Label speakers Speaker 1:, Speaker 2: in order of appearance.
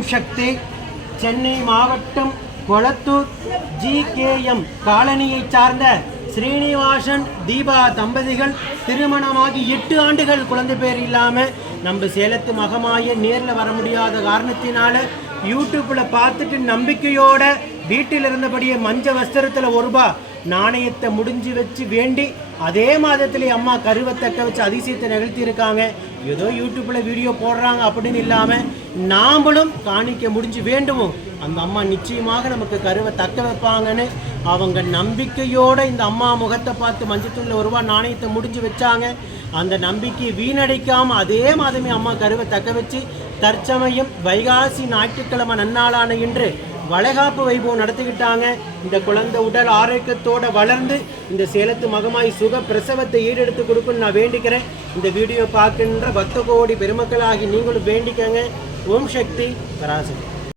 Speaker 1: ஓம் சக்தி சென்னை மாவட்டம் கொளத்தூர் ஜிகேஎம் காலனியைச் சார்ந்த ஸ்ரீனிவாசன் தீபா தம்பதிகள் திருமணமாகி எட்டு ஆண்டுகள் குழந்தை பேர் இல்லாமல் நம்ம சேலத்து மகமாய நேரில் வர முடியாத காரணத்தினால யூடியூப்பில் பார்த்துட்டு நம்பிக்கையோட வீட்டில் இருந்தபடியே மஞ்ச வஸ்திரத்தில் ஒரு ரூபா நாணயத்தை முடிஞ்சு வச்சு வேண்டி அதே மாதத்திலே அம்மா கருவை தக்க வச்சு அதிசயத்தை நிகழ்த்தியிருக்காங்க. ஏதோ யூடியூப்பில் வீடியோ போடுறாங்க அப்படின்னு இல்லாமல் நாமளும் காணிக்க முடிஞ்சு வேண்டுமோ அந்த அம்மா நிச்சயமாக நமக்கு கருவை தக்க வைப்பாங்கன்னு அவங்க நம்பிக்கையோடு இந்த அம்மா முகத்தை பார்த்து மஞ்சத்தூளில் ஒரு ரூபா நாணயத்தை முடிஞ்சு வச்சாங்க. அந்த நம்பிக்கையை வீணடிக்காமல் அதே மாதமே அம்மா கருவை தக்க வச்சு தற்சமயம் வைகாசி ஞாயிற்றுக்கிழமை நன்னாளான இன்று வளைகாப்பு வைபவம் நடத்திக்கிட்டாங்க இந்த குழந்தை உடல் ஆரோக்கியத்தோடு வளர்ந்து இந்த சேலத்து மகமாய் சுக பிரசவத்தை ஈடெடுத்து கொடுக்குன்னு நான் வேண்டிக்கிறேன். இந்த வீடியோ பார்க்கின்ற பக்த கோடி பெருமக்களாகி நீங்களும் வேண்டிக்கங்க. ஓம் சக்தி பராசக்தி.